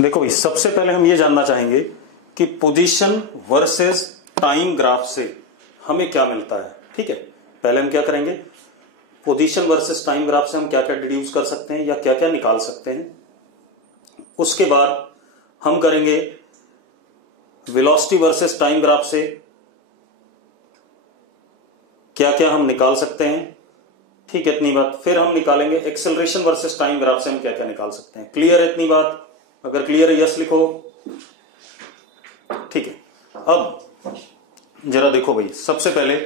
देखो भाई, सबसे पहले हम ये जानना चाहेंगे कि पोजीशन वर्सेस टाइम ग्राफ से हमें क्या मिलता है। ठीक है, पहले हम क्या करेंगे, पोजीशन वर्सेस टाइम ग्राफ से हम क्या क्या डिड्यूस कर सकते हैं या क्या क्या निकाल सकते हैं। उसके बाद हम करेंगे वेलोसिटी वर्सेस टाइम ग्राफ से क्या क्या हम निकाल सकते हैं। ठीक है, इतनी बात। फिर हम निकालेंगे एक्सेलरेशन वर्सेस टाइम ग्राफ से हम क्या क्या निकाल सकते हैं। क्लियर है इतनी बात? अगर क्लियर है यस लिखो। ठीक है, अब जरा देखो भाई, सबसे पहले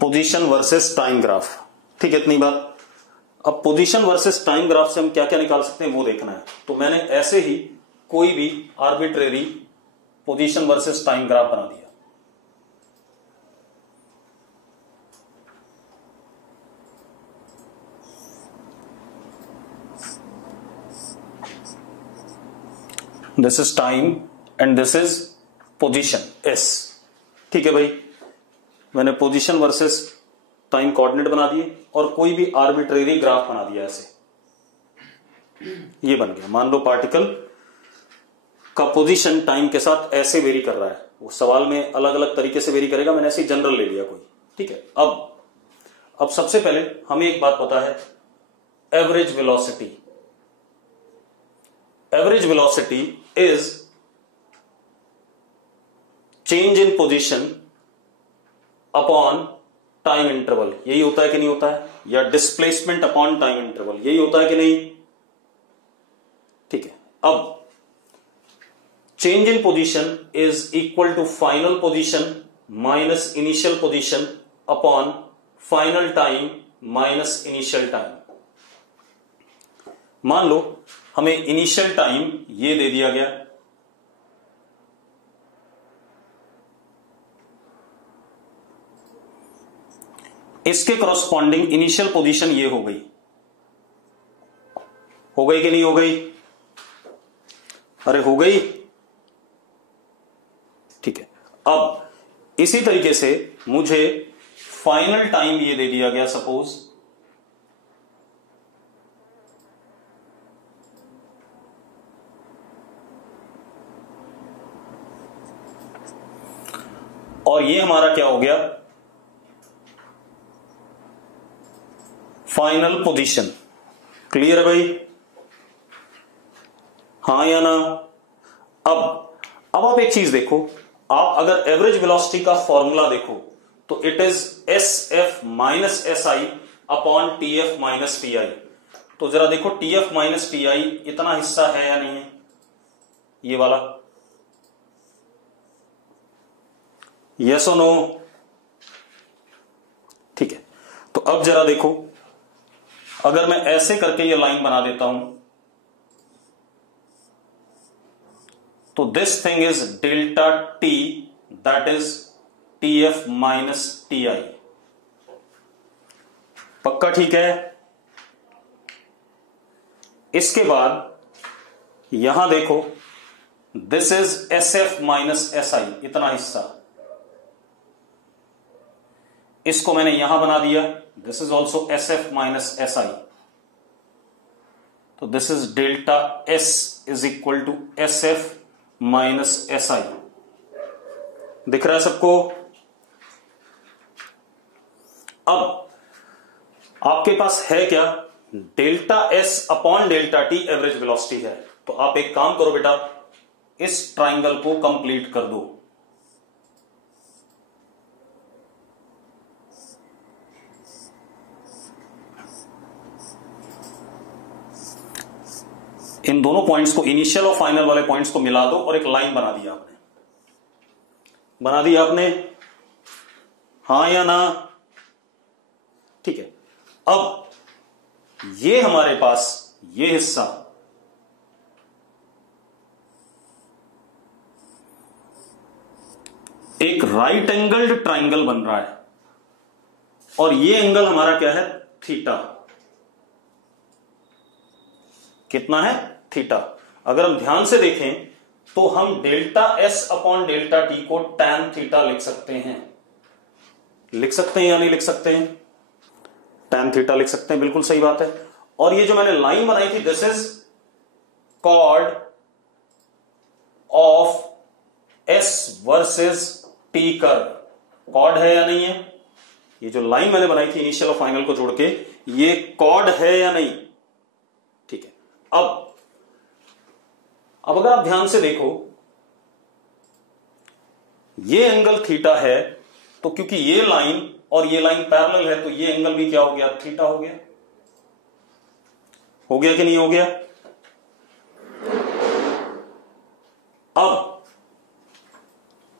पोजीशन वर्सेस टाइम ग्राफ। ठीक है, इतनी बात। अब पोजीशन वर्सेस टाइम ग्राफ से हम क्या क्या निकाल सकते हैं वो देखना है। तो मैंने ऐसे ही कोई भी arbitrary position versus time graph बना दिया। This is time and this is position S. ठीक है भाई, मैंने पोजीशन वर्सेस टाइम कोऑर्डिनेट बना दिए और कोई भी आर्बिट्रेरी ग्राफ बना दिया। ऐसे ये बन गया। मान लो पार्टिकल का पोजीशन टाइम के साथ ऐसे वेरी कर रहा है। वो सवाल में अलग अलग तरीके से वेरी करेगा, मैंने ऐसे जनरल ले लिया कोई। ठीक है, अब सबसे पहले हमें एक बात पता है, average velocity. Average velocity is change in position upon time interval. यही होता है कि नहीं होता है? या डिस्प्लेसमेंट अपॉन टाइम इंटरवल, यही होता है कि नहीं? ठीक है, अब change in position is equal to final position minus initial position upon final time minus initial time. मान लो हमें इनिशियल टाइम ये दे दिया गया, इसके कॉरस्पॉन्डिंग इनिशियल पोजीशन ये हो गई कि नहीं हो गई? अरे हो गई। ठीक है, अब इसी तरीके से मुझे फाइनल टाइम ये दे दिया गया सपोज, और ये हमारा क्या हो गया? Final position. क्लियर है भाई? हां या ना? अब आप एक चीज देखो, आप अगर एवरेज वेलोसिटी का फॉर्मूला देखो तो it is S F minus S I upon T F minus T आई। तो जरा देखो, टी एफ माइनस टी आई इतना हिस्सा है या नहीं है? ये वाला, यस और नो? ठीक है, तो अब जरा देखो, अगर मैं ऐसे करके ये लाइन बना देता हूं तो this thing is delta T, that is T F minus T I. पक्का? ठीक है। इसके बाद यहां देखो, this is S F minus S I, इतना हिस्सा, इसको मैंने यहां बना दिया, this is also S F minus S I. तो this is delta S is equal to S F minus S I. दिख रहा है सबको? अब आपके पास है क्या? Delta S upon delta T average velocity है। तो आप एक काम करो बेटा, इस ट्राइंगल को कंप्लीट कर दो। इन दोनों पॉइंट्स को, इनिशियल और फाइनल वाले पॉइंट्स को मिला दो और एक लाइन बना दिया आपने। बना दिया आपने? हां या ना? ठीक है, अब ये हमारे पास ये हिस्सा एक राइट एंगल्ड ट्राइंगल बन रहा है और ये एंगल हमारा क्या है? थीटा। कितना है? थीटा। अगर हम ध्यान से देखें तो हम delta S upon delta T को tan थीटा लिख सकते हैं। लिख सकते हैं या नहीं लिख सकते हैं? tan थीटा लिख सकते हैं, बिल्कुल सही बात है। और ये जो मैंने लाइन बनाई थी, this is chord of S versus T curve. Chord है या नहीं है? ये जो लाइन मैंने बनाई थी इनिशियल और फाइनल को जोड़ के, ये कॉर्ड है या नहीं? ठीक है। अब अगर आप ध्यान से देखो, ये एंगल थीटा है, तो क्योंकि ये लाइन और ये लाइन पैरेलल है, तो ये एंगल भी क्या हो गया? थीटा हो गया। हो गया कि नहीं हो गया? अब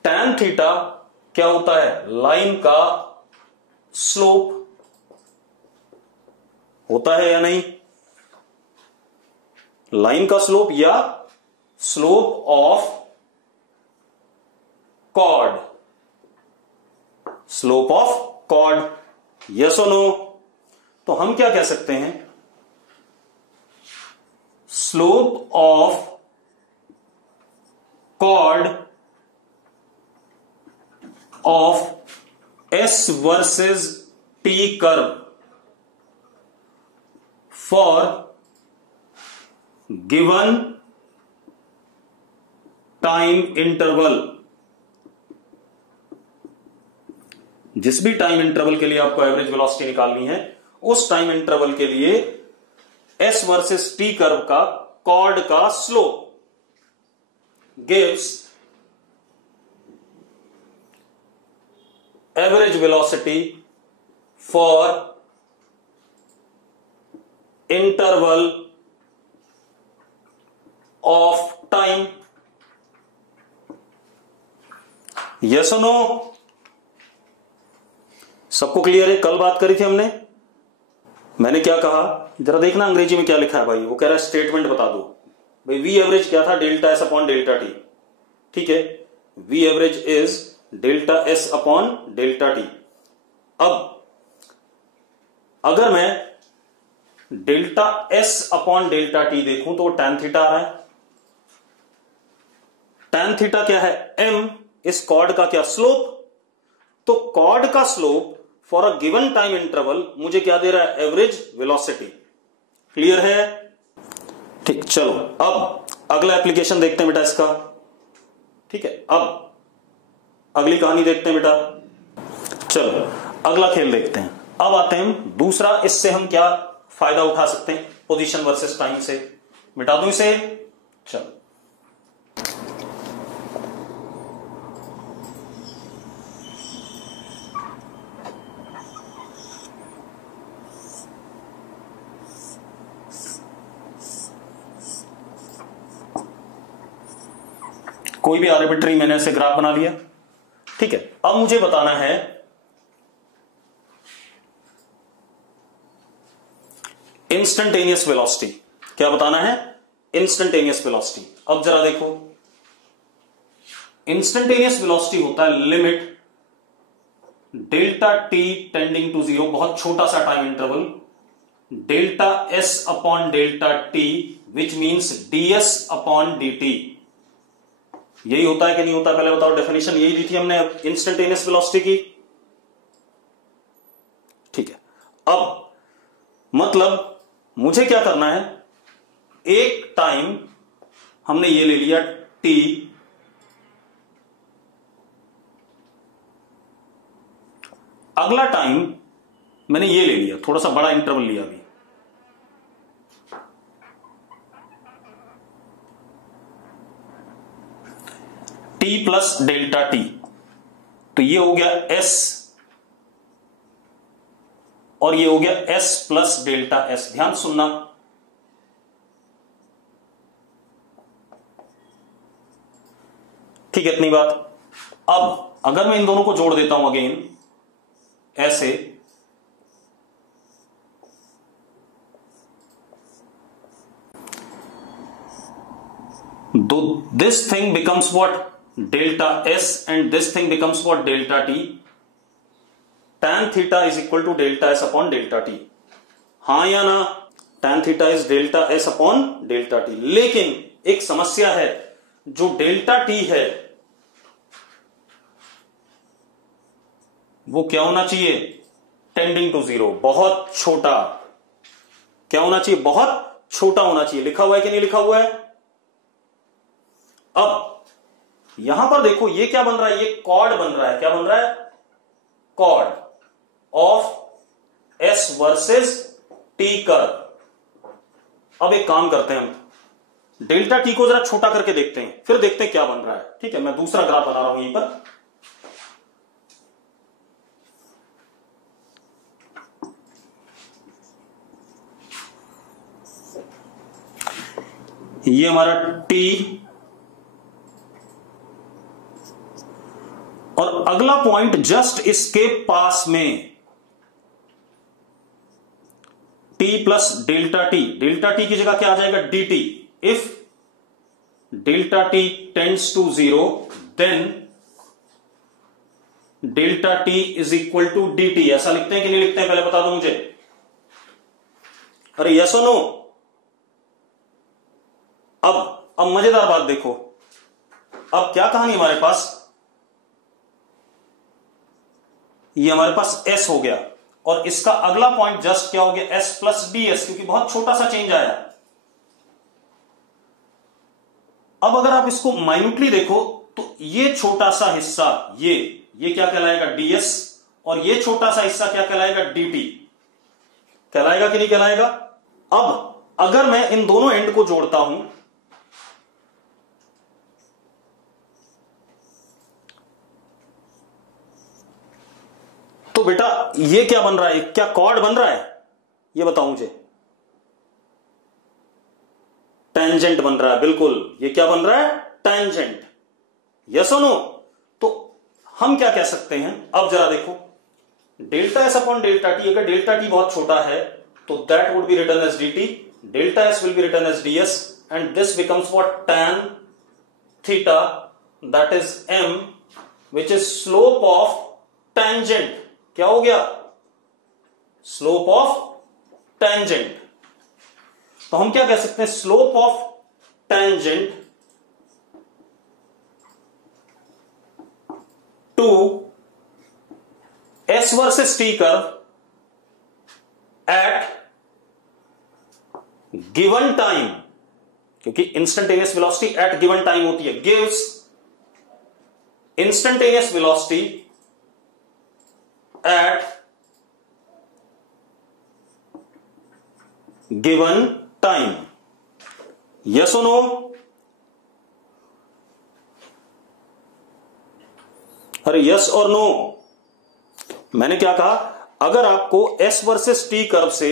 tan थीटा क्या होता है? लाइन का स्लोप होता है या नहीं? लाइन का स्लोप या slope of chord. Slope of chord, yes और नो? तो हम क्या कह सकते हैं? Slope of chord of S versus T curve for given time interval. जिस भी टाइम इंटरवल के लिए आपको एवरेज वेलोसिटी निकालनी है, उस टाइम इंटरवल के लिए एस वर्सेस टी कर्व का कॉर्ड का slope gives average velocity for interval of time. Yes और नो? सबको क्लियर है? कल बात करी थी हमने, मैंने क्या कहा, जरा देखना अंग्रेजी में क्या लिखा है भाई। वो कह रहा है स्टेटमेंट बता दो भाई। वी एवरेज क्या था? Delta S upon delta T. ठीक है, V average is delta S upon delta T. अब अगर मैं delta S upon delta T देखूं तो tan थीटा आ रहा है। tan थीटा क्या है? m, इस कॉर्ड का क्या? स्लोप। तो कॉर्ड का slope for a given time interval मुझे क्या दे रहा है? Average velocity. क्लियर है? ठीक, चलो अब अगला एप्लीकेशन देखते हैं बेटा इसका। ठीक है, अब अगली कहानी देखते हैं बेटा। चलो अगला खेल देखते हैं। अब आते हैं दूसरा, इससे हम क्या फायदा उठा सकते हैं पोजीशन वर्सेस टाइम से। मिटा दूं इसे? चलो कोई भी आर्बिट्री मैंने ऐसे ग्राफ बना लिया। ठीक है, अब मुझे बताना है इंस्टेंटेनियस वेलोसिटी। क्या बताना है? Instantaneous velocity. अब जरा देखो, इंस्टेंटेनियस वेलोसिटी होता है limit delta T tending to zero, बहुत छोटा सा time interval, delta S upon delta T which means DS upon D. यही होता है कि नहीं होता? पहले बताओ, डेफिनेशन यही दी थी हमने इंस्टेंटेनियस वेलोसिटी की। ठीक है, अब मतलब मुझे क्या करना है? एक टाइम हमने ये ले लिया t, अगला टाइम मैंने ये ले लिया, थोड़ा सा बड़ा इंटरवल लिया अभी, t प्लस डेल्टा टी। तो ये हो गया s और ये हो गया s प्लस डेल्टा s। ध्यान सुनना, ठीक है, इतनी बात। अब अगर मैं इन दोनों को जोड़ देता हूं अगेन ऐसे, this thing becomes what? Delta s and this thing becomes what? Delta t। tan theta is equal to delta s upon delta t। हां या ना? tan theta is delta s upon delta t। लेकिन एक समस्या है, जो delta T है वो क्या होना चाहिए, टेंडिंग टू जीरो, बहुत छोटा। क्या होना चाहिए, बहुत छोटा होना चाहिए। लिखा हुआ है कि नहीं लिखा हुआ है? अब यहां पर देखो ये क्या बन रहा है, ये कॉर्ड बन रहा है। क्या बन रहा है, chord of S versus T curve. अब एक काम करते हैं, हम डेल्टा टी को जरा छोटा करके देखते हैं, फिर देखते हैं क्या बन रहा है। ठीक है, मैं दूसरा ग्राफ बना रहा हूं यहीं पर। ये हमारा टी, और अगला पॉइंट जस्ट इसके पास में T plus delta T. Delta T की जगह क्या आ जाएगा, D T. If delta T tends to zero then delta T is equal to D T. ऐसा लिखते हैं कि नहीं लिखते हैं, पहले बता दो मुझे। अरे यस और नो। अब मजेदार बात देखो, अब क्या कहानी हमारे पास, ये हमारे पास s हो गया, और इसका अगला पॉइंट जस्ट क्या हो गया, s प्लस डी एस, क्योंकि बहुत छोटा सा चेंज आया। अब अगर आप इसको माइन्यूटली देखो तो ये छोटा सा हिस्सा ये क्या कहलाएगा, ds, और ये छोटा सा हिस्सा क्या कहलाएगा, dt। कहलाएगा कि नहीं कहलाएगा? अब अगर मैं इन दोनों एंड को जोड़ता हूं तो बेटा ये क्या बन रहा है, क्या कॉर्ड बन रहा है, ये बताओ मुझे। टेंजेंट बन रहा है, बिल्कुल। ये क्या बन रहा है, टेंजेंट। यस और नो? तो हम क्या कह सकते हैं, अब जरा देखो, delta S upon delta t, अगर डेल्टा टी बहुत छोटा है तो that would be written as d t, delta s will be written as d s, and this becomes what, tan theta, that is m, which is slope of tangent. क्या हो गया, slope of tangent. तो हम क्या कह सकते हैं, slope of tangent to S versus T curve at given time, क्योंकि instantaneous velocity at given time होती है, gives instantaneous velocity at given time. Yes or no? अरे यस और नो। मैंने क्या कहा, अगर आपको s वर्सेस t कर्व से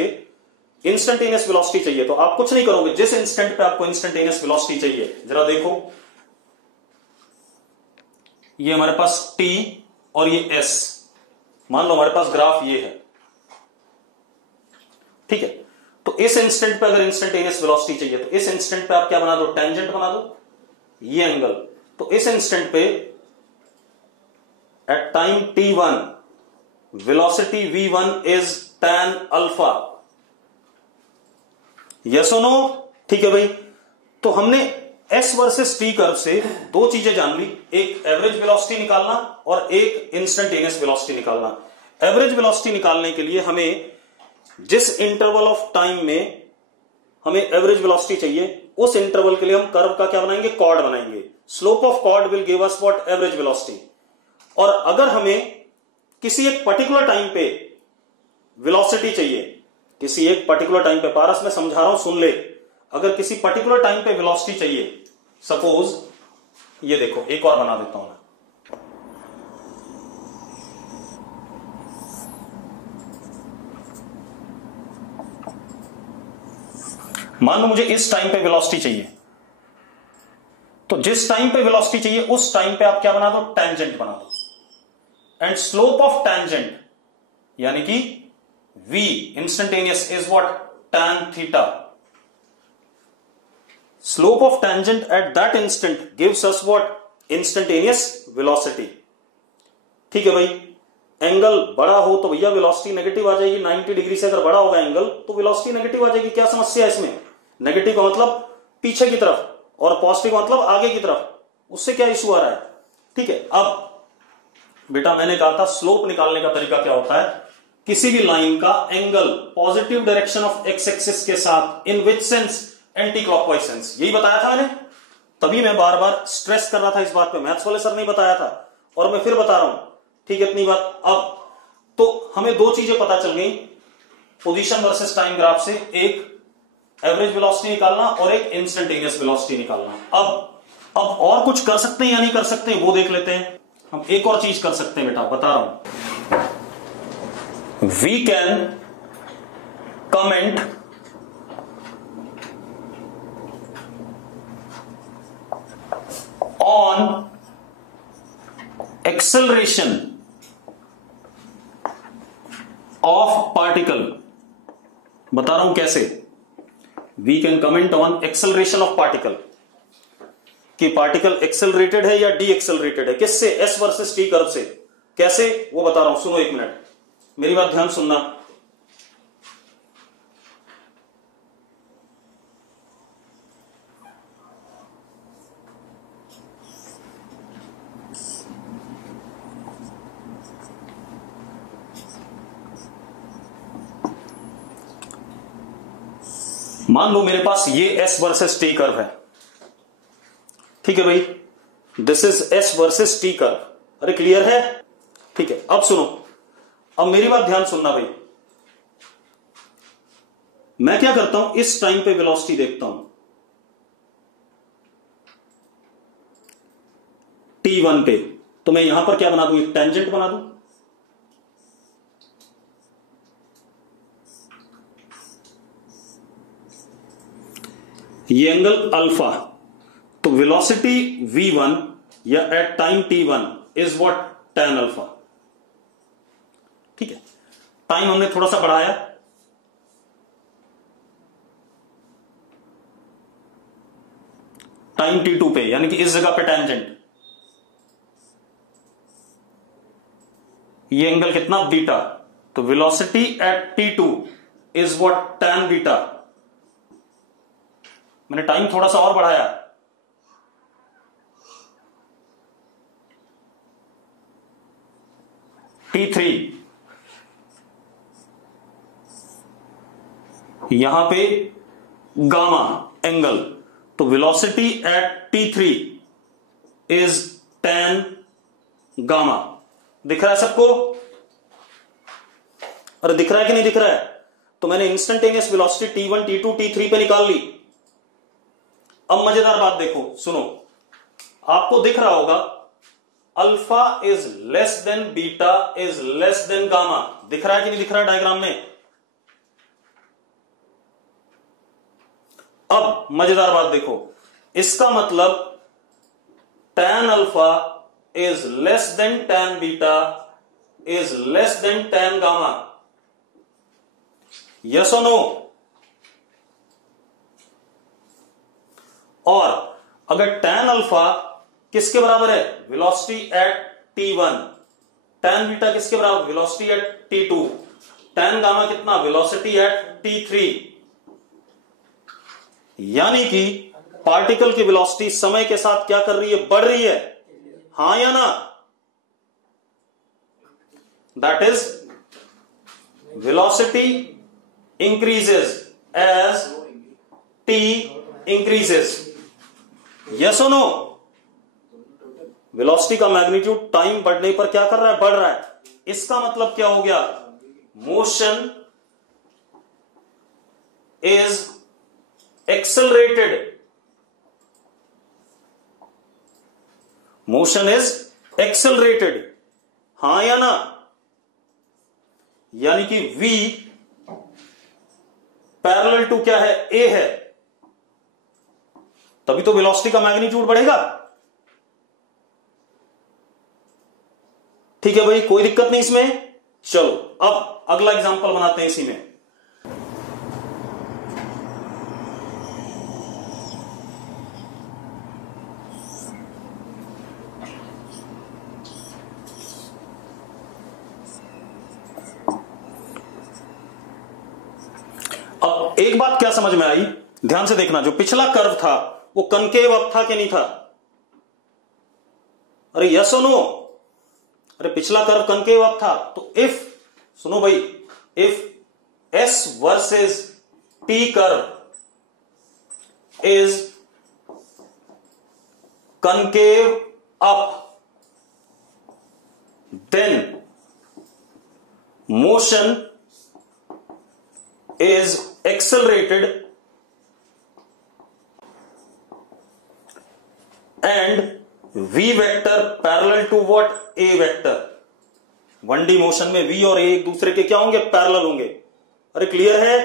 इंस्टेंटेनियस वेलोसिटी चाहिए तो आप कुछ नहीं करोगे, जिस इंस्टेंट पे आपको इंस्टेंटेनियस वेलोसिटी चाहिए, जरा देखो, ये हमारे पास t और ये s, मान लो हमारे पास ग्राफ ये है, ठीक है। तो इस इंस्टेंट पे अगर इंस्टेंटेनियस वेलोसिटी चाहिए तो इस इंस्टेंट पे आप क्या बना दो, टेंजेंट बना दो, ये एंगल। तो इस इंस्टेंट पे at time t1 velocity v1 is tan alpha. Yes और नो? ठीक है भाई। तो हमने s वर्सेस t कर्व से दो चीजें जान ली, एक एवरेज वेलोसिटी निकालना और एक इंस्टेंटेनियस वेलोसिटी निकालना। एवरेज वेलोसिटी निकालने के लिए हमें जिस इंटरवल ऑफ टाइम में हमें एवरेज वेलोसिटी चाहिए, उस इंटरवल के लिए हम कर्व का क्या बनाएंगे, कॉर्ड बनाएंगे। Slope of chord will give us what, average velocity. और अगर हमें किसी एक पर्टिकुलर टाइम पे वेलोसिटी चाहिए, किसी एक पर्टिकुलर टाइम पे, पारस मैं समझा रहा हूं सुन ले, अगर किसी पर्टिकुलर टाइम पे वेलोसिटी चाहिए, सपोज ये देखो, एक और बना देता हूं मैं, मान लो मुझे इस टाइम पे वेलोसिटी चाहिए, तो जिस टाइम पे वेलोसिटी चाहिए उस टाइम पे आप क्या बना दो, टेंजेंट बना दो। एंड स्लोप ऑफ टेंजेंट यानी कि v instantaneous is what, tan theta. Slope of tangent at that instant gives us what, instantaneous velocity. ठीक है भाई। एंगल बड़ा हो तो भैया वेलोसिटी नेगेटिव आ जाएगी, 90 डिग्री से अगर बड़ा होगा एंगल तो वेलोसिटी नेगेटिव आ जाएगी। क्या समस्या है इसमें, नेगेटिव का मतलब पीछे की तरफ, और पॉजिटिव मतलब आगे की तरफ, उससे क्या इशू आ रहा है। ठीक है, अब बेटा मैंने कहा था स्लोप निकालने का तरीका क्या होता है, किसी भी लाइन का angle positive direction of x axis के साथ इन विच सेंस, एंटी क्लॉकवाइज सेंस, यही बताया था मैंने, तभी मैं बार बार स्ट्रेस कर रहा था इस बात पे, मैथ्स वाले सर ने बताया था और मैं फिर बता रहा हूं। ठीक है, इतनी बात। अब तो हमें दो चीजें पता चल गई, पोजीशन वर्सेस टाइम ग्राफ से, एक एवरेज वेलोसिटी निकालना और एक इंस्टेंटेनियस वेलोसिटी निकालना। अब और कुछ कर सकते हैं या नहीं कर सकते वो देख लेते हैं। हम एक और चीज कर सकते हैं बेटा, बता रहा हूं, we can comment on acceleration of particle. बता रहा हूं कैसे, we can comment on acceleration of particle, कि पार्टिकल एक्सेलरेटेड है या डी एक्सेलरेटेड है, किससे, एस वर्सेस टी कर्व से। कैसे वो बता रहा हूं, सुनो एक मिनट, मेरी बात ध्यान सुनना। मान लो मेरे पास ये एस वर्सेस टी कर्व है, ठीक है भाई, this is S versus T curve. अरे क्लियर है, ठीक है। अब सुनो, अब मेरी बात ध्यान सुनना भाई, मैं क्या करता हूं, इस टाइम पे वेलोसिटी देखता हूं t1 पे, तो मैं यहां पर क्या बना दूं, एक टेंजेंट बना दूं, ये एंगल अल्फा, तो वेलोसिटी v1 या at time t1 is what, tan alpha. ठीक है, टाइम हमने थोड़ा सा बढ़ाया, टाइम t2 पे, यानी कि इस जगह पे टेंजेंट, ये एंगल कितना, बीटा, तो velocity eight t2 is what, tan beta. मैंने टाइम थोड़ा सा और बढ़ाया, t3, यहां पे गामा एंगल, तो velocity eight t3 is tan gamma. दिख रहा है सबको, अरे दिख रहा है कि नहीं दिख रहा है। तो मैंने instantaneous velocity t1 t2 t3 पे निकाल ली। अब मजेदार बात देखो, सुनो, आपको दिख रहा होगा alpha is less than beta is less than gamma, दिख रहा है कि नहीं दिख रहा है डायग्राम में। अब मजेदार बात देखो, इसका मतलब tan alpha is less than tan beta is less than tan gamma, yes और नो। और अगर tan अल्फा किसके बराबर है, velocity at t1, tan beta किसके बराबर, velocity at t2, tan gamma कितना, वेलोसिटी एट t3। यानी कि पार्टिकल की वेलोसिटी समय के साथ क्या कर रही है, बढ़ रही है, हां या ना। That is velocity increases as t increases, yes और नो। वेलोसिटी का मैग्नीट्यूड टाइम बढ़ने पर क्या कर रहा है, बढ़ रहा है। इसका मतलब क्या हो गया, motion is accelerated, motion is accelerated, हां या ना। यानी कि v पैरेलल टू क्या है, a है, तभी तो वेलोसिटी का मैग्नीट्यूड बढ़ेगा। ठीक है भाई, कोई दिक्कत नहीं इसमें। चलो अब अगला एग्जांपल बनाते हैं इसी में। अब एक बात क्या समझ में आई, ध्यान से देखना, जो पिछला कर्व था वो कनकेव अप था कि नहीं था? अरे यस और नो? अरे पिछला कर्व कनकेव अप था, तो इफ, सुनो भाई, if S versus T curve is concave up, then motion is accelerated and v vector parallel to what? A vector. 1D motion में v और a एक दूसरे के क्या होंगे? पैरेलल होंगे। अरे क्लियर है?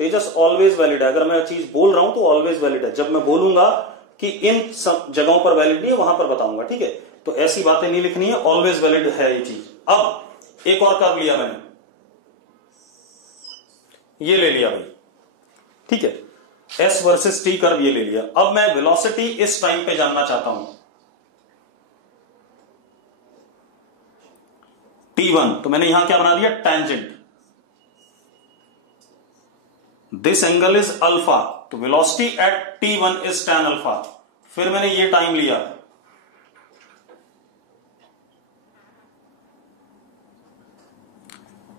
तेजस ऑलवेज वैलिड है। अगर मैं चीज बोल रहा हूं तो ऑलवेज वैलिड है। जब मैं बोलूंगा कि इन सब जगहों पर वैलिड नहीं है, वहां पर बताऊंगा, ठीक है? तो ऐसी बातें नहीं लिखनी है, ऑलवेज वैलिड है ये चीज। अब एक और कर्व लिया मैंने, ये ले लिया भाई, ठीक है? S वर्सेस T कर्व ये ले लिया। अब मैं वेलोसिटी इस टाइम पे जानना चाहता हूं, T1, तो मैंने यहां क्या बना दिया? Tangent. This angle is alpha, तो velocity at T1 is tan alpha. फिर मैंने ये टाइम लिया,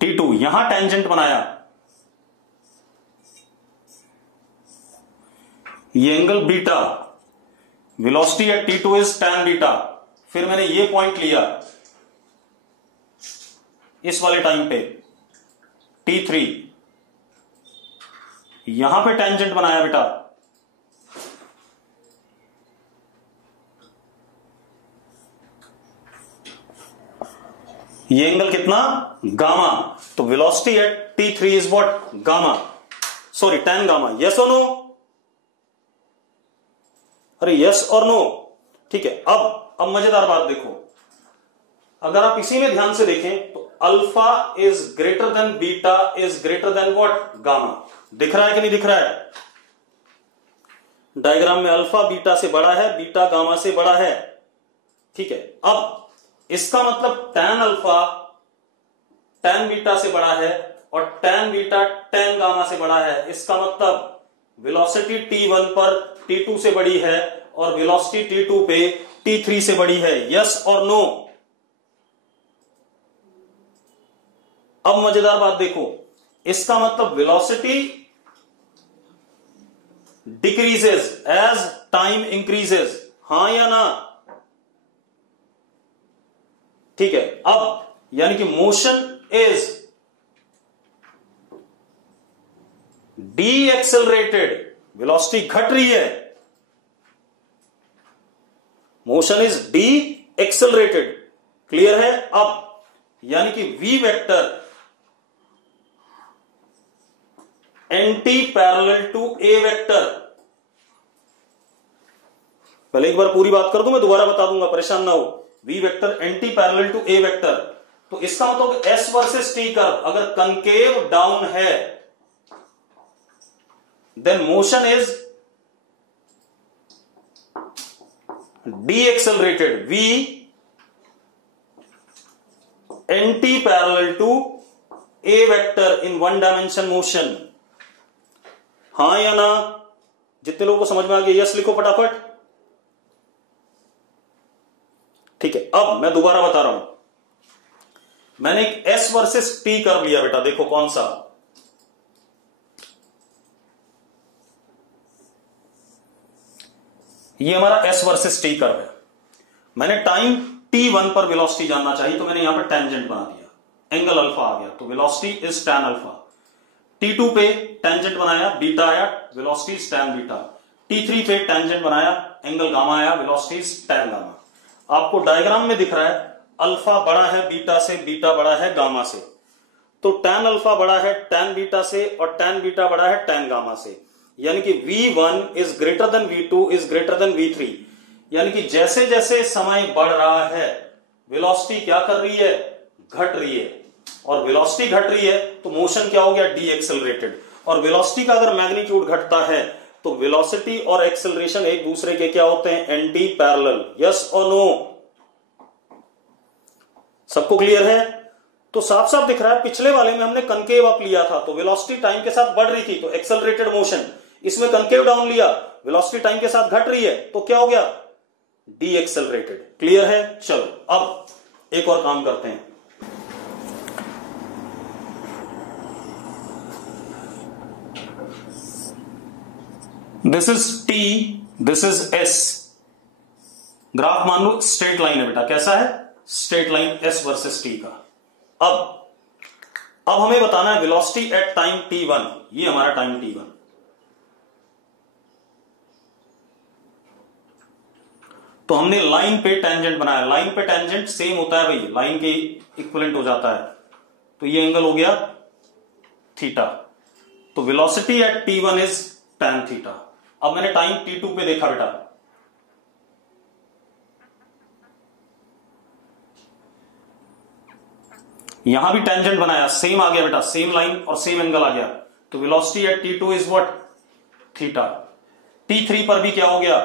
T2, यहां टेंजेंट बनाया, ये angle beta, velocity at T2 is tan beta. फिर मैंने ये पॉइंट लिया इस वाले टाइम पे, T3, यहां पे टेंजेंट बनाया बेटा, ये एंगल कितना? गामा। तो velocity eight T3 is what? Gamma, sorry tan gamma. Yes और नो? अरे यस और नो? ठीक है। अब मजेदार बात देखो, अगर आप इसी में ध्यान से देखें तो alpha is greater than beta is greater than what? Gamma. दिख रहा है कि नहीं दिख रहा है? डायग्राम में अल्फा बीटा से बड़ा है, बीटा गामा से बड़ा है, ठीक है? अब इसका मतलब tan अल्फा tan बीटा से बड़ा है और tan बीटा tan गामा से बड़ा है। इसका मतलब वेलोसिटी T1 पर T2 से बड़ी है और वेलोसिटी T2 पे T3 से बड़ी है। यस और नो? अब मजेदार बात देखो, इसका मतलब velocity decreases as time increases, हां या ना? ठीक है। अब यानी कि motion is deaccelerated, velocity घट रही है, motion is deaccelerated. Clear है? अब यानी कि v vector anti parallel to a vector. पहले एक बार पूरी बात कर दूं, मैं दोबारा बता दूंगा, परेशान ना हो। v vector anti parallel to a vector, तो इसका मतलब S वर्सेस T कर्व अगर कनकेव डाउन है then motion is deaccelerated, v anti parallel to a vector in one dimension motion. हां या ना? जितने लोगों को समझ में आ गया यस लिखो फटाफट। ठीक है। अब मैं दोबारा बता रहा हूं, मैंने एक S वर्सेस T कर्व लिया बेटा, देखो कौन सा? ये हमारा S वर्सेस T कर्व है। मैंने टाइम T1 पर वेलोसिटी जानना चाहिए, तो मैंने यहां पर टेंजेंट बना दिया, एंगल अल्फा आ गया, तो velocity is tan alpha. T2 पे टेंजेंट बनाया, बीटा आया, velocity is tan beta. T3 पे टेंजेंट बनाया, एंगल गामा आया, वेलोसिटी इज tan गामा। आपको डायग्राम में दिख रहा है अल्फा बड़ा है बीटा से, बीटा बड़ा है गामा से, तो tan अल्फा बड़ा है tan बीटा से और tan बीटा बड़ा है tan गामा से। यानी कि V1 is greater than V2 is greater than V3। यानी कि जैसे जैसे समय बढ़ रहा है वेलोसिटी क्या कर रही है? घट रही है। और वेलोसिटी घट रही है तो मोशन क्या हो गया? D accelerated. और वेलोसिटी का अगर मैग्नीट्यूड घटता है तो वेलोसिटी और एक्सेलरेशन एक दूसरे के क्या होते हैं? Anti parallel. यस और नो? सबको क्लियर है? तो साफ साफ दिख रहा है, पिछले वाले में हमने कनकेव अप लिया था तो वेलोसिटी टाइम के साथ बढ़ रही थी, तो एक्सेलरेटेड मोशन। इसमें कनकेव डाउन लिया, वेलोसिटी टाइम के साथ घट रही है, तो क्या हो गया, डी एक्सेलरेटेड। क्लियर है? चलो अब एक और काम करते हैं। This is T, this is S. Graph मान लो स्ट्रेट लाइन है बेटा, कैसा है, straight line S versus T का। अब हमें बताना है वेलोसिटी एट टाइम t1, ये हमारा टाइम t1। तो हमने लाइन पे टेंजेंट बनाया, लाइन पे टेंजेंट सेम होता है भाई, लाइन के इक्विवेलेंट हो जाता है, तो ये एंगल हो गया थीटा। तो velocity at t1 is tan theta. अब मैंने टाइम t2 पे देखा बेटा, यहां भी टेंजेंट बनाया, सेम आ गया बेटा, सेम लाइन और सेम एंगल आ गया, तो velocity eight t2 is what, theta. t3 पर भी क्या हो गया,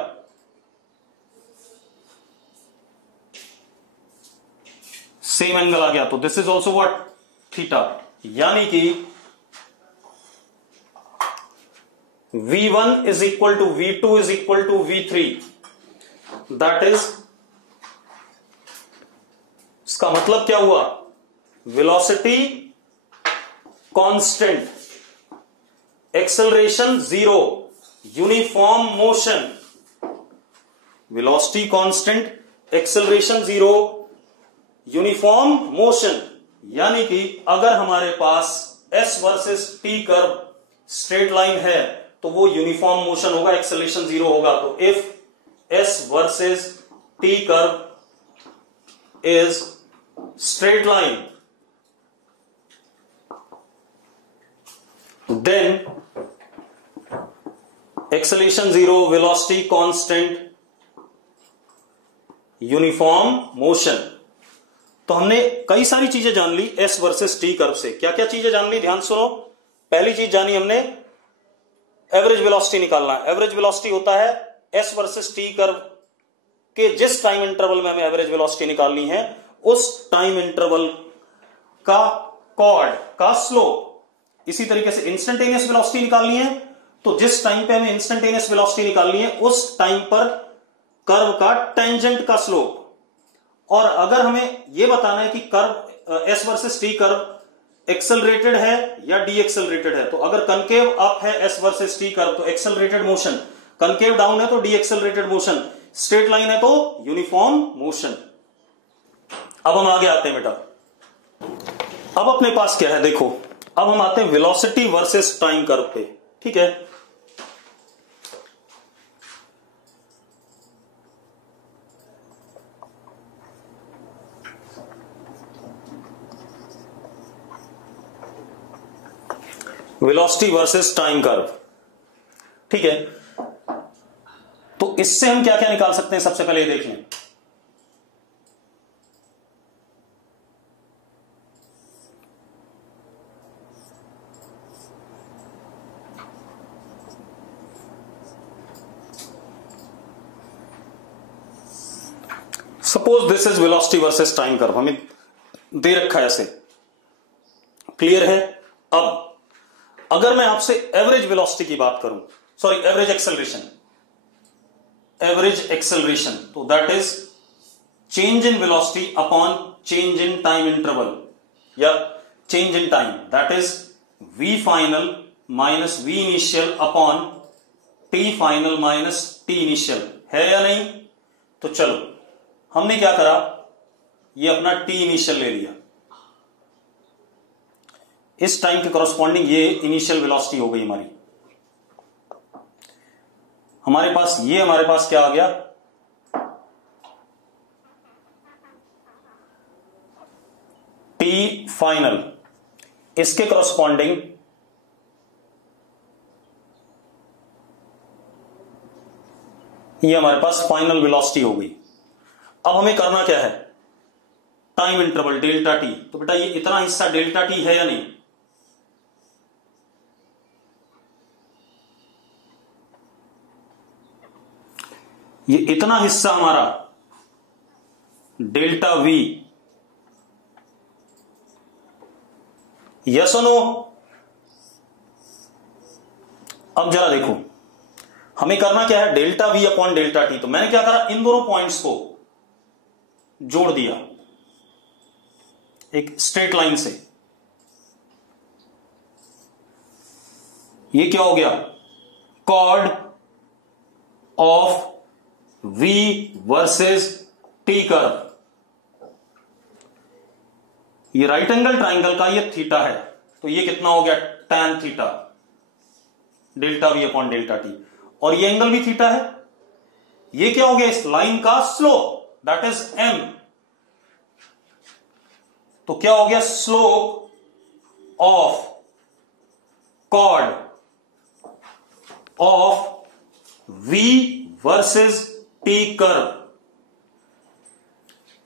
सेम एंगल आ गया, तो this is also what, theta. यानी कि v1 is equal to v2 is equal to v3, that is, इसका मतलब क्या हुआ, velocity constant, acceleration zero, uniform motion. Velocity constant, acceleration zero, uniform motion. यानी कि अगर हमारे पास s versus t curve straight line है तो वो यूनिफॉर्म मोशन होगा, एक्सेलरेशन जीरो होगा। तो if s versus t curve is straight line, then acceleration zero, velocity constant, uniform motion. तो हमने कई सारी चीजें जान ली s वर्सेस t कर्व से। क्या क्या चीजें जान ली, ध्यान सुनो। पहली चीज जानी हमने, एवरेज वेलोसिटी निकालना है। एवरेज वेलोसिटी होता है s वर्सेस t कर्व के जिस टाइम इंटरवल में हमें एवरेज वेलोसिटी निकालनी है, उस टाइम इंटरवल का कॉर्ड का स्लोप। इसी तरीके से इंस्टेंटेनियस वेलोसिटी निकालनी है, तो जिस टाइम पे हमें इंस्टेंटेनियस वेलोसिटी निकालनी है उस टाइम पर कर्व का टेंजेंट का स्लोप। और अगर हमें यह बताना है कि curve S versus T curve accelerated है या डी एक्सेलरेटेड है, तो अगर कनकेव अप है एस वर्सेस टी कर्व तो एक्सेलरेटेड मोशन, कनकेव डाउन है तो D accelerated motion, straight line है तो यूनिफॉर्म मोशन। अब हम आगे आते हैं बेटा, अब अपने पास क्या है देखो, अब हम आते हैं वेलोसिटी वर्सेस टाइम कर्व पे, ठीक है। वेलोसिटी वर्सेस टाइम कर्व, ठीक है। तो इससे हम क्या क्या निकाल सकते हैं, सबसे पहले ये देख लें। Suppose this is velocity versus time curve, हमें दे रखा है ऐसे, क्लियर है। अब अगर मैं आपसे एवरेज वेलोसिटी की बात करूं, सॉरी एवरेज एक्सेलरेशन, तो that is change in velocity upon change in time interval या change in time, that is v final minus v initial upon t final minus t initial, है या नहीं। तो चलो हमने क्या करा, ये अपना t इनिशियल ले लिया, इस टाइम के कॉरस्पॉन्डिंग ये इनिशियल वेलोसिटी हो गई हमारी। हमारे पास क्या आ गया, t फाइनल, इसके कॉरस्पॉन्डिंग ये हमारे पास फाइनल वेलोसिटी हो गई। अब हमें करना क्या है, टाइम इंटरवल डेल्टा टी। तो बेटा ये इतना हिस्सा डेल्टा टी है या नहीं, ये इतना हिस्सा हमारा डेल्टा वी, यस और नो। अब जरा देखो, हमें करना क्या है, delta v upon delta T. तो मैंने क्या करा, इन दोनों पॉइंट्स को जोड़ दिया एक स्ट्रेट लाइन से। ये क्या हो गया, chord of v versus T curve. ये राइट एंगल ट्राइंगल का ये थीटा है, तो ये कितना हो गया, tan theta delta v upon delta T. और ये एंगल भी थीटा है। ये क्या हो गया, इस लाइन का स्लोप, दैट इज m। तो क्या हो गया, slope of chord of v versus t curve.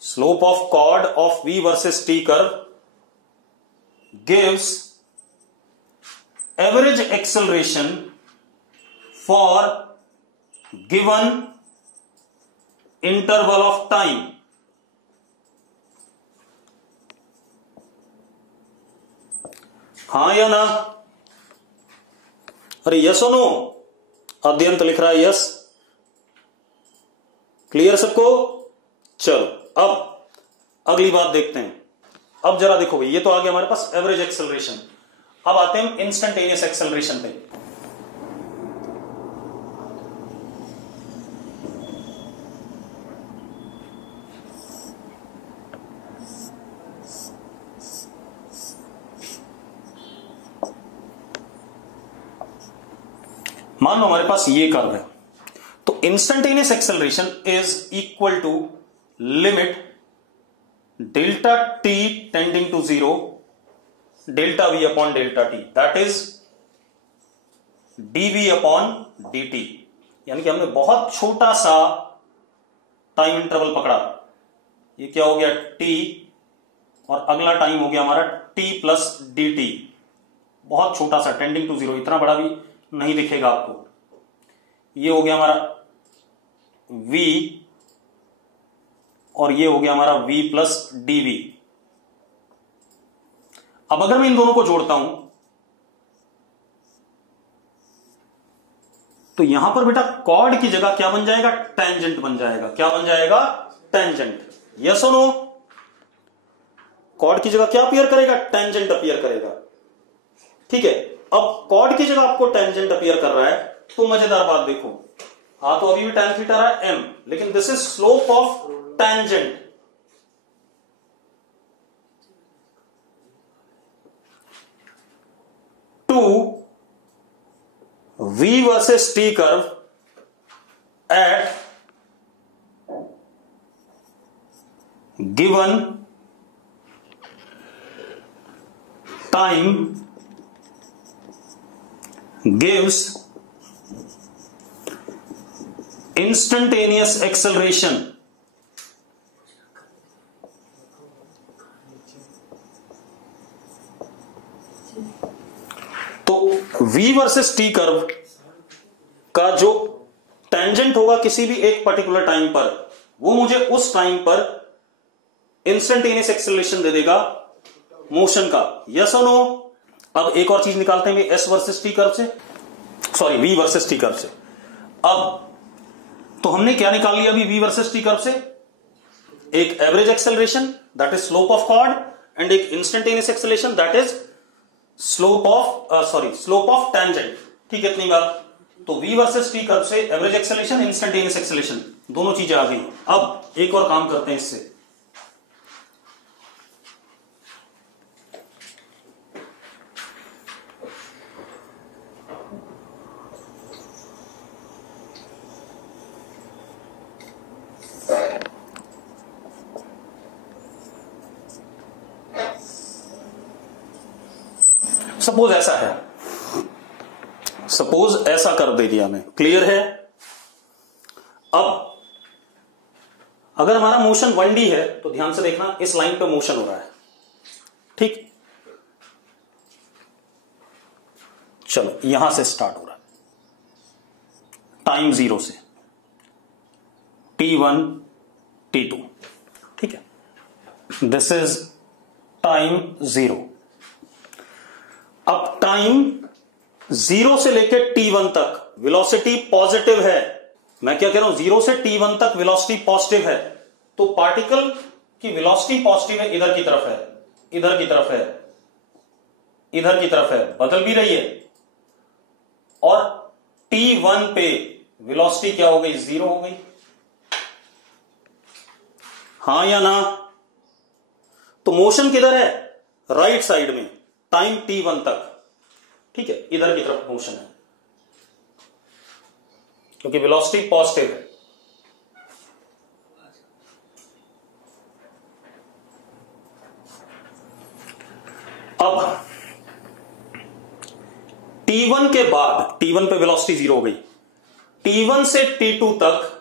Slope of chord of v versus t curve gives average acceleration for given interval of time। हाँ या ना, अरे यस और नो, अध्ययन तो लिख रहा है यस। क्लियर सबको? चलो अब अगली बात देखते हैं। अब जरा देखो भाई, ये तो आ गया हमारे पास एवरेज एक्सेलरेशन। अब आते हैं इंस्टेंटेनियस एक्सेलरेशन पे। मान लो हमारे पास ये कर्व है, तो instantaneous acceleration is equal to limit delta T tending to 0 delta v upon delta T, that is dv upon dt। यानी कि हमने बहुत छोटा सा टाइम इंटरवल पकड़ा। ये क्या हो गया, t, और अगला टाइम हो गया हमारा t प्लस dt। बहुत छोटा सा, टेंडिंग टू 0, इतना बड़ा भी नहीं दिखेगा आपको। ये हो गया हमारा v, और ये हो गया हमारा v प्लस dv। अब अगर मैं इन दोनों को जोड़ता हूं तो यहां पर बेटा कॉर्ड की जगह क्या बन जाएगा, टेंजेंट बन जाएगा। क्या बन जाएगा, टेंजेंट। यस और नो? कॉर्ड की जगह क्या अपीयर करेगा, टेंजेंट अपीयर करेगा। ठीक है, अब कॉर्ड की जगह आपको टेंजेंट अपीयर कर रहा है, तो मजेदार बात देखो, हाँ तो अभी भी tan थीटा रहा है m, लेकिन this is slope of tangent. To v versus t curve at given time gives instantaneous acceleration तो v वर्सेस t कर्व का जो टेंजेंट होगा किसी भी एक पर्टिकुलर टाइम पर, वो मुझे उस टाइम पर इंस्टेंटेनियस एक्सेलरेशन दे देगा मोशन का। यस और नो? अब एक और चीज निकालते हैं s वर्सेस t कर्व से, sorry v versus t curve से। अब तो हमने क्या निकाल लिया अभी v वर्सेस t कर्व से, एक average acceleration that is slope of chord, and एक instantaneous acceleration that is slope of tangent. ठीक है, इतनी बात। तो v वर्सेस t कर्व से एवरेज एक्सेलरेशन, इंस्टेंटेनियस एक्सेलरेशन, दोनों चीजें आ गई। अब एक और काम करते हैं इससे। सपोज ऐसा है, सपोज ऐसा कर दे दिया मैं, क्लियर है? अब अगर हमारा मोशन 1D है तो ध्यान से देखना, इस लाइन पे मोशन हो रहा है। ठीक, चलो यहां से स्टार्ट हो रहा है, टाइम 0 से, t1 t2। ठीक है, दिस इज टाइम 0। अब टाइम जीरो से लेकर T1 तक वेलोसिटी पॉजिटिव है। मैं क्या कह रहा हूं, जीरो से T1 तक वेलोसिटी पॉजिटिव है, तो पार्टिकल की वेलोसिटी पॉजिटिव है, इधर की तरफ है, इधर की तरफ है, इधर की तरफ है, बदल भी रही है। और T1 पे वेलोसिटी क्या हो गई, जीरो हो गई। हां या ना? तो मोशन किधर है, राइट साइड में, टाइम T1 तक, ठीक है, इधर की तरफ मोशन है क्योंकि वेलोसिटी पॉजिटिव है। अब T1 के बाद, T1 पे वेलोसिटी जीरो हो गई, T1 से T2 तक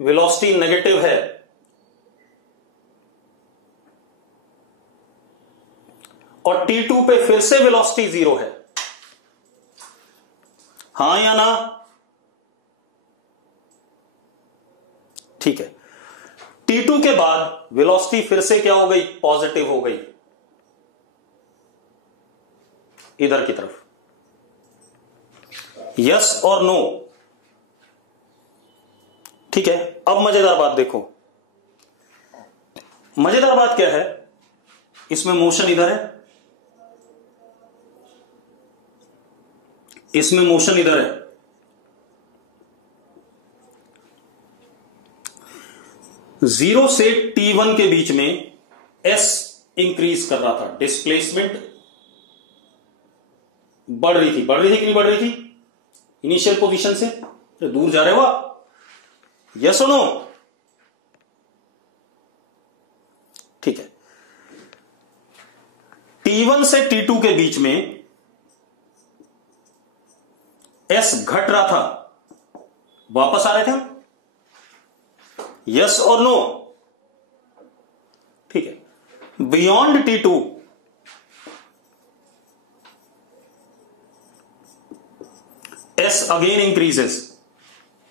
वेलोसिटी नेगेटिव है, और T2 पे फिर से वेलोसिटी जीरो है। हां या ना? ठीक है, T2 के बाद वेलोसिटी फिर से क्या हो गई, पॉजिटिव हो गई, इधर की तरफ। यस और नो? ठीक है। अब मजेदार बात देखो, मजेदार बात क्या है, इसमें मोशन इधर है, इसमें मोशन इधर है। जीरो से T1 के बीच में S इंक्रीज कर रहा था, डिस्प्लेसमेंट बढ़ रही थी, बढ़ रही थी कि नहीं बढ़ रही थी, इनिशियल पोजीशन से तो दूर जा रहे हो आप। यस और नो? ठीक है, T1 से T2 के बीच में S घट रहा था, वापस आ रहे थे हम। यस और नो? ठीक है, beyond T2 S again increases,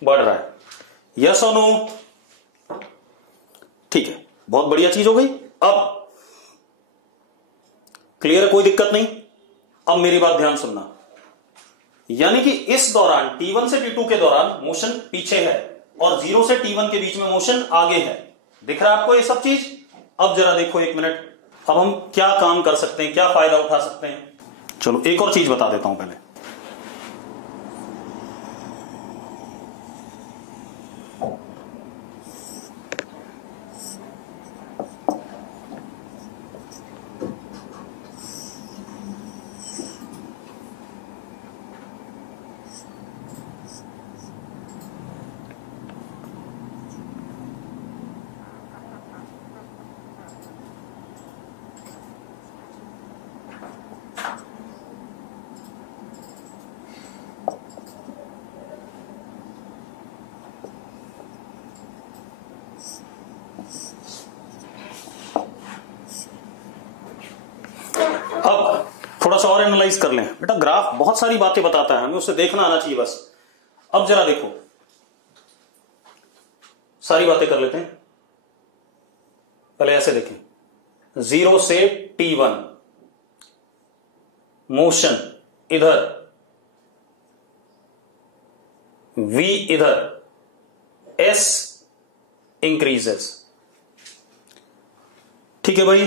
बढ़ रहा है। यस और नो? ठीक है, बहुत बढ़िया चीज हो गई। अब क्लियर है, कोई दिक्कत नहीं। अब मेरी बात ध्यान सुनना, यानी कि इस दौरान T1 से T2 के दौरान मोशन पीछे है और 0 से T1 के बीच में मोशन आगे है। दिख रहा है आपको ये सब चीज? अब जरा देखो एक मिनट, अब हम क्या काम कर सकते हैं, क्या फायदा उठा सकते हैं। चलो एक और चीज बता देता हूं पहले। अब थोड़ा सा और एनालाइज कर लें। बेटा ग्राफ बहुत सारी बातें बताता है, हमें उसे देखना आना चाहिए बस। अब जरा देखो, सारी बातें कर लेते हैं। पहले ऐसे देखें, 0 से T1 मोशन इधर, V इधर, S इंक्रीजेस। ठीक है भाई,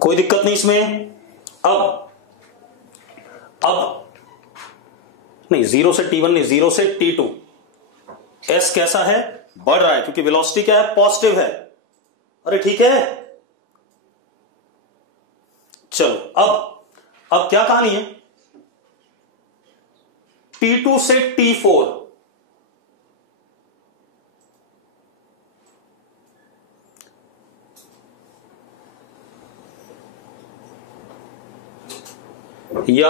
कोई दिक्कत नहीं इसमें। अब नहीं, 0 से T1 नहीं, 0 से T2 S कैसा है, बढ़ रहा है क्योंकि वेलोसिटी क्या है, पॉजिटिव है। अरे ठीक है, चलो अब क्या कहानी है, T2 से T4 या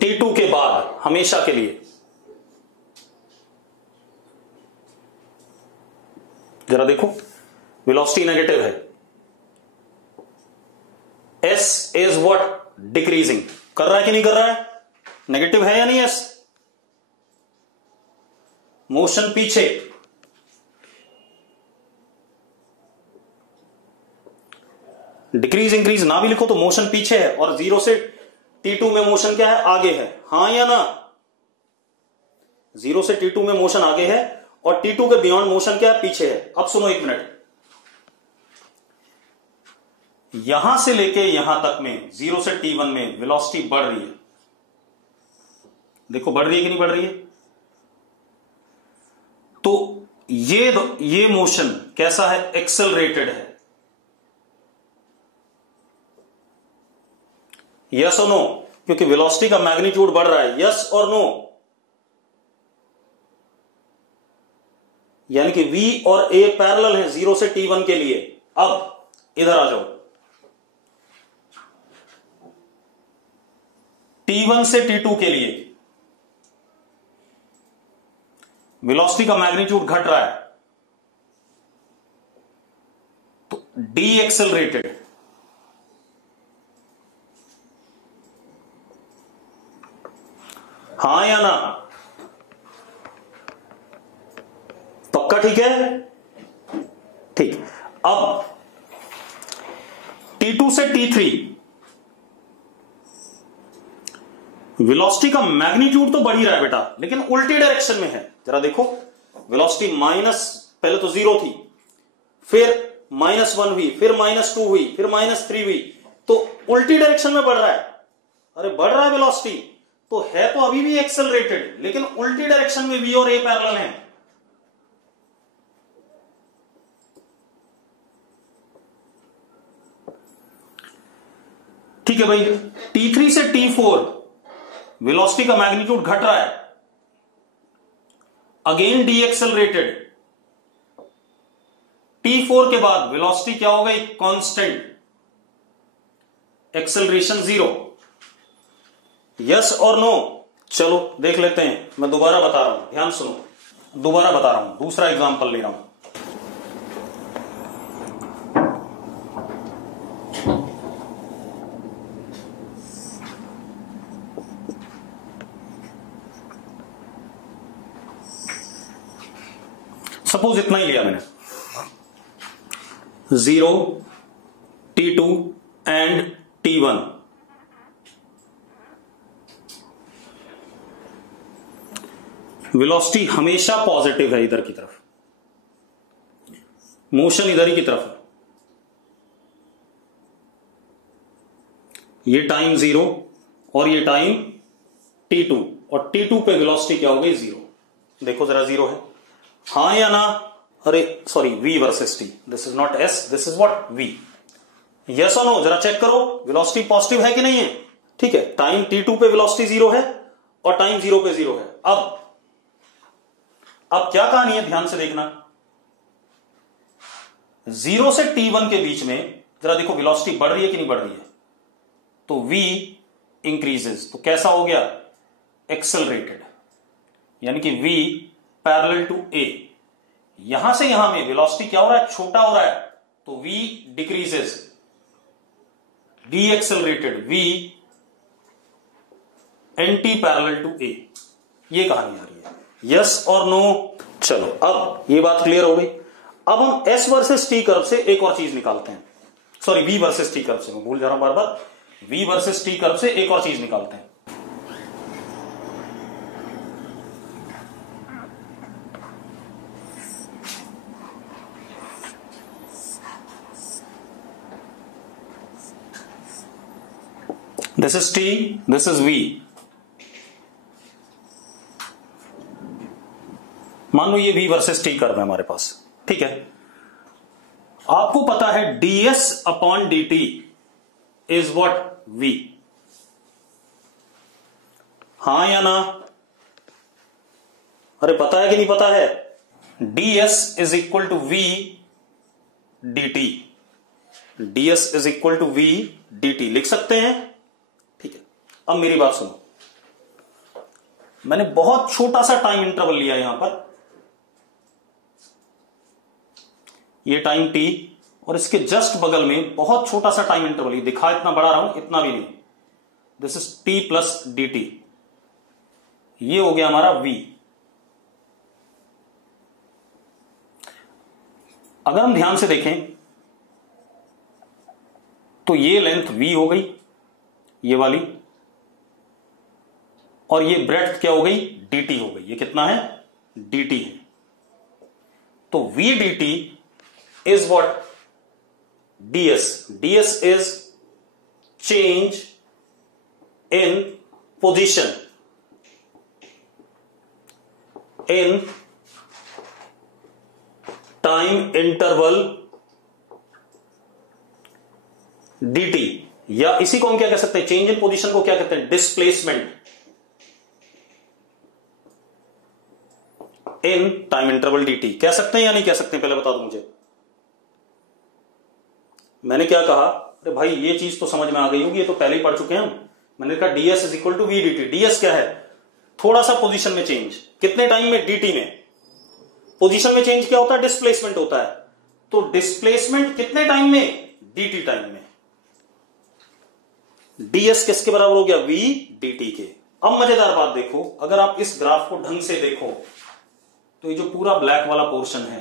T2 के बाद हमेशा के लिए, जरा देखो, वेलोसिटी नेगेटिव है, S इज व्हाट, डिक्रीजिंग। कर रहा है कि नहीं कर रहा है, नेगेटिव है या नहीं S, मोशन पीछे। डिक्रीज इंक्रीज ना भी लिखो तो मोशन पीछे है, और 0 से T2 में मोशन क्या है, आगे है, हां या ना? 0 से T2 में मोशन आगे है और T2 के बियॉन्ड मोशन क्या है, पीछे है। अब सुनो एक मिनट, यहां से लेके यहां तक में 0 से T1 में वेलोसिटी बढ़ रही है। देखो बढ़ रही है कि नहीं बढ़ रही है? तो ये मोशन कैसा है, एक्सेलरेटेड है। यस और नो? क्योंकि वेलोसिटी का मैग्नीट्यूड बढ़ रहा है, यस और नो? यानी कि V और A पैरेलल है 0 से T1 के लिए। अब इधर आ जाओ, T1 से T2 के लिए वेलोसिटी का मैग्नीट्यूड घट रहा है, तो डी एक्सेलरेटेड, हां या ना? पक्का ठीक है? ठीक। अब T2 से T3 वेलोसिटी का मैग्नीट्यूड तो बढ़ ही रहा है बेटा, लेकिन उल्टी डायरेक्शन में है। जरा देखो, वेलोसिटी माइनस, पहले तो 0 थी, फिर -1 हुई, फिर -2 हुई, फिर -3 हुई, तो उल्टी डायरेक्शन में बढ़ रहा है। अरे बढ़ रहा है वेलोसिटी, तो है तो अभी भी एक्सेलरेटेड, लेकिन उल्टी डायरेक्शन में V और A पैरेलल हैं। ठीक है भाई। T3 से T4 वेलोसिटी का मैग्नीट्यूड घट रहा है, अगेन डी एक्सेलरेटेड। T4 के बाद वेलोसिटी क्या हो गई, कांस्टेंट, एक्सेलरेशन 0। यस और नो? चलो देख लेते हैं। मैं दोबारा बता रहा हूं, ध्यान सुनो, दोबारा बता रहा हूं, दूसरा एग्जांपल ले रहा हूं। सपोज इतना ही लिया मैंने, 0, T2 एंड T1। वेलोसिटी हमेशा पॉजिटिव है इधर की तरफ, मोशन इधर ही की तरफ है। ये टाइम 0 और ये टाइम T2, और T2 पे वेलोसिटी क्या हो गई, 0। देखो जरा 0 है, हां या ना? अरे sorry, V versus T, this is not S, this is what V। Yes और नो? जरा चेक करो, वेलोसिटी पॉजिटिव है कि नहीं है? ठीक है, टाइम T2 पे वेलोसिटी 0 है और टाइम 0 पे 0 है। अब क्या कहानी है, ध्यान से देखना। 0 से T1 के बीच में जरा देखो वेलोसिटी बढ़ रही है कि नहीं बढ़ रही है? तो V इंक्रीजेस, तो कैसा हो गया, एक्सेलरेटेड, यानी कि V पैरेलल टू A। यहां से यहां में वेलोसिटी क्या हो रहा है, छोटा हो रहा है, तो V decreases, deaccelerated, V anti parallel to A। ये कहानी आ रही है। यस और नो? चलो अब ये बात क्लियर हो गई। अब हम S वर्सेस T कर्व से एक और चीज निकालते हैं, sorry V versus T curve से, मैं भूल जा रहा हूं बार बार, V वर्सेस T कर्व से एक और चीज निकालते हैं। This is T, this is V। मान लो ये V वर्सेस T कर्व है हमारे पास, ठीक है। आपको पता है ds upon dt is what, V। हां या ना? अरे पता है कि नहीं पता है? ds is equal to V dt, ds is equal to V dt लिख सकते हैं, ठीक है। अब मेरी बात सुनो, मैंने बहुत छोटा सा टाइम इंटरवल लिया यहां पर, ये टाइम t, और इसके जस्ट बगल में बहुत छोटा सा टाइम इंटरवल, ये दिखा इतना बड़ा रहा हूं, इतना भी नहीं, this is t plus dt। ये हो गया हमारा v। अगर हम ध्यान से देखें, तो ये लेंथ v हो गई, ये वाली, और ये ब्रेड्थ क्या हो गई, dt हो गई। ये कितना है, dt है। तो v dt is what, ds। ds is change in position in time interval dt, या इसी को हम क्या कह सकते हैं, चेंज इन पोजीशन को क्या कहते हैं, displacement in time interval dt। कह सकते हैं या नहीं कह सकते हैं, पहले बता दो मुझे। मैंने क्या कहा, अरे भाई ये चीज तो समझ में आ गई होगी, ये तो पहले ही पढ़ चुके हैं हम। मैंने कहा ds is equal to v dt। ds क्या है, थोड़ा सा पोजीशन में चेंज, कितने टाइम में, dt में। पोजीशन में चेंज क्या होता है, डिस्प्लेसमेंट होता है। तो डिस्प्लेसमेंट कितने टाइम में, dt टाइम में। ds किसके बराबर हो गया, v dt के। अब मजेदार बात देखो, अगर आप इस ग्राफ को ढंग से देखो तो ये जो पूरा ब्लैक वाला पोर्शन है,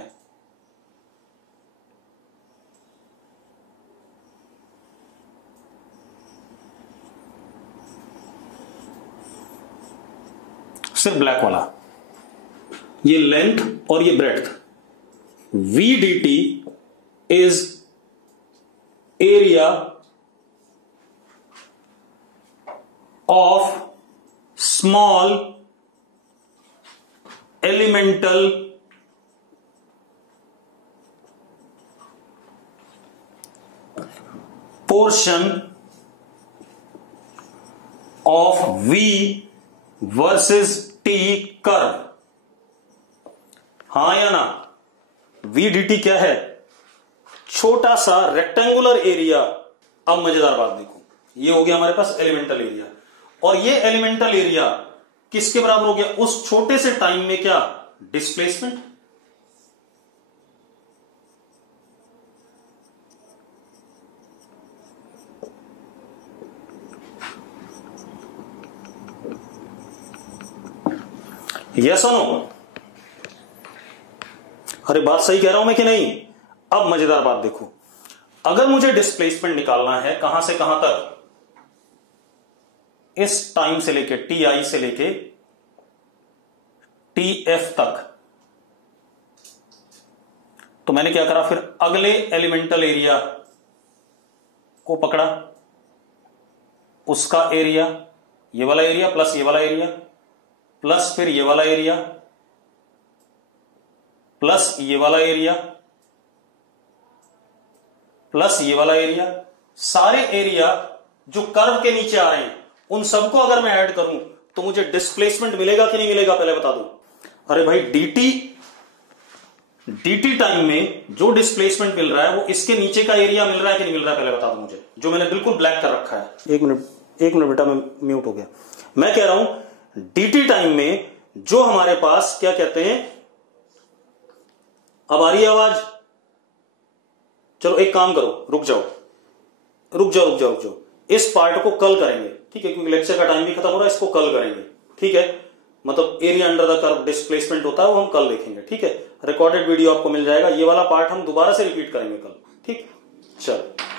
सिर्फ ब्लैक वाला, ये लेंथ और ये breadth, v dt is area of small elemental portion of v versus t curve. हां या ना, v dt क्या है, छोटा सा रेक्टेंगुलर एरिया। अब मजेदार बात देखो, ये हो गया हमारे पास एलिमेंटल एरिया, और ये एलिमेंटल एरिया किसके बराबर हो गया, उस छोटे से टाइम में क्या, डिस्प्लेसमेंट। यस और नो, अरे बात सही कह रहा हूं मैं कि नहीं। अब मजेदार बात देखो, अगर मुझे डिस्प्लेसमेंट निकालना है कहां से कहां तक, इस टाइम से लेके ti से लेके tf तक, तो मैंने क्या करा, फिर अगले एलिमेंटल एरिया को पकड़ा, उसका एरिया, ये वाला एरिया प्लस ये वाला एरिया, प्लस फिर ये वाला एरिया, प्लस ये वाला एरिया, प्लस ये वाला एरिया। सारे एरिया जो कर्व के नीचे आ रहे हैं उन सबको अगर मैं ऐड करूं तो मुझे डिस्प्लेसमेंट मिलेगा कि नहीं मिलेगा, पहले बता दो। अरे भाई dt टाइम में जो डिस्प्लेसमेंट मिल रहा है वो इसके नीचे का एरिया मिल रहा है कि नहीं मिल रहा है, पहले बता दो मुझे, जो मैंने बिल्कुल ब्लैक कर रखा है। एक मिनट बेटा, मैं म्यूट हो गया। मैं कह रहा हूं dt टाइम में जो हमारे पास क्या कहते हैं, अब आ रही है आवाज, चलो एक काम करो, रुक जाओ, इस पार्ट को कल करेंगे, ठीक है, क्योंकि लेक्चर का टाइम भी खत्म हो रहा है, इसको कल करेंगे, ठीक है। मतलब area under the curve displacement होता है वो हम कल देखेंगे, ठीक है। रिकॉर्डेड वीडियो आपको मिल जाएगा, ये वाला पार्ट हम दोबारा से रिपीट करेंगे कल, ठीक। चलो।